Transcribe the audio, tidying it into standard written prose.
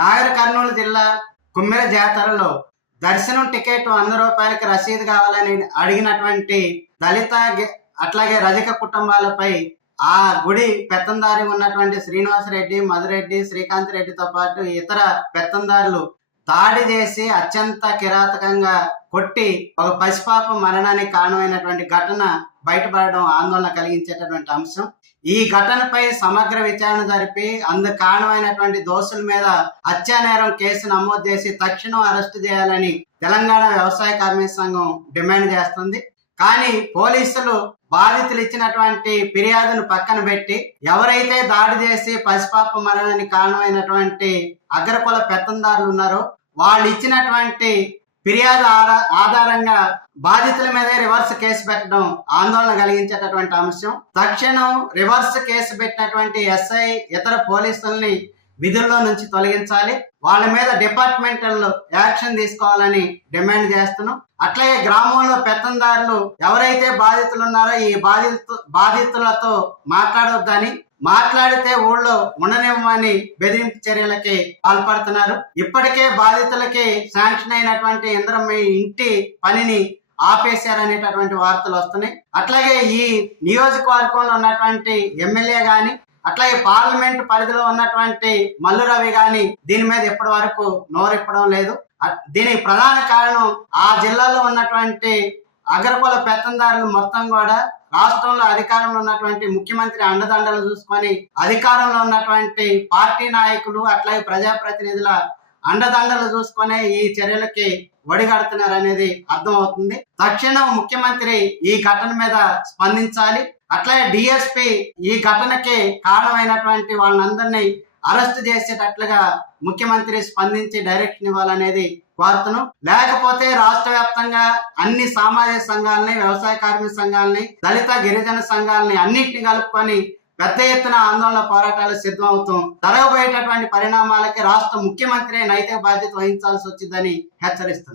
నాగర్ కర్నూలు జిల్లా కుమ్మెర జాతరలో దర్శనం టికెట్ 100 రూపాయలకి రసీదు కావాలని అడిగినటువంటి దళిత అట్లాగే రజక కుటుంబాలపై ఆ గుడి పెత్తందారి ఉన్నటువంటి శ్రీనివాసరెడ్డి, మధురెడ్డి, శ్రీకాంత్ రెడ్డితో పాటు ఇతర పెత్తందారులు దాడి చేసి అత్యంత కిరాతకంగా కొట్టి ఒక పసిపాప మరణానికి కారణమైనటువంటి ఘటన బయటపడడం ఆందోళన కలిగించేటటువంటి అంశం. ఈ ఘటనపై సమగ్ర విచారణ జరిపి అందుకు కారణమైనటువంటి దోషుల మీద హత్యానేరం కేసు నమోదు చేసి తక్షణం అరెస్టు చేయాలని తెలంగాణ వ్యవసాయ కార్మిక సంఘం డిమాండ్ చేస్తుంది. కానీ పోలీసులు బాధితులు ఇచ్చినటువంటి ఫిర్యాదును పక్కన పెట్టి ఎవరైతే దాడి చేసి పసిపాప మరణానికి కారణమైనటువంటి అగ్రకుల పెత్తందారులు ఉన్నారో వాళ్ళు ఇచ్చినటువంటి ఫిర్యాదు ఆధారంగా బాధితుల మీదే రివర్స్ కేసు పెట్టడం ఆందోళన కలిగించేటటువంటి అంశం. తక్షణం రివర్స్ కేసు పెట్టినటువంటి ఎస్ఐ ఇతర పోలీసుల్ని విధుల్లో నుంచి తొలగించాలి. వాళ్ళ మీద డిపార్ట్మెంటల్ యాక్షన్ తీసుకోవాలని డిమాండ్ చేస్తున్నాం. అట్లాగే గ్రామంలో పెత్తందారులు ఎవరైతే బాధితులు ఉన్నారో ఈ బాధితులతో మాట్లాడొద్దని, మాట్లాడితే ఊళ్ళో ఉండనివ్వమని బెదిరింపు చర్యలకి పాల్పడుతున్నారు. ఇప్పటికే బాధితులకి శాంక్షన్ అయినటువంటి ఇంద్రమ్మ ఇంటి పనిని ఆపేశారనేటటువంటి వార్తలు వస్తున్నాయి. అట్లాగే ఈ నియోజకవర్గంలో ఉన్నటువంటి ఎమ్మెల్యే గాని అట్లాగే పార్లమెంట్ పరిధిలో ఉన్నటువంటి మల్లు రవి గాని దీని మీద ఇప్పటి వరకు నోరెప్పడం లేదు. దీనికి ప్రధాన కారణం ఆ జిల్లాలో ఉన్నటువంటి అగ్రకుల పెత్తందారులు మొత్తం కూడా రాష్ట్రంలో అధికారంలో ఉన్నటువంటి ముఖ్యమంత్రి అండదండలు చూసుకొని అధికారంలో ఉన్నటువంటి పార్టీ నాయకులు అట్లాగే ప్రజాప్రతినిధుల అండదండలు చూసుకొని ఈ చర్యలకి ఒడిగడుతున్నారు అనేది అర్థమవుతుంది. తక్షణం ముఖ్యమంత్రి ఈ ఘటన మీద స్పందించాలి. అట్లాగే డిఎస్పి ఈ ఘటనకి కారణమైనటువంటి వాళ్ళందరినీ అరెస్ట్ చేసేటట్లుగా ముఖ్యమంత్రి స్పందించి డైరెక్షన్ ఇవ్వాలనేది కోరుతున్నాం. లేకపోతే రాష్ట్ర వ్యాప్తంగా అన్ని సామాజిక సంఘాలని, వ్యవసాయ కార్మిక సంఘాలని, దళిత గిరిజన సంఘాలని అన్నింటినీ కలుపుకొని పెద్ద ఎత్తున ఆందోళన పోరాటాలు సిద్ధం అవుతాం. జరగబోయేటటువంటి పరిణామాలకి రాష్ట్ర ముఖ్యమంత్రి నైతిక బాధ్యత వహించాల్సి వచ్చిందని హెచ్చరిస్తుంది.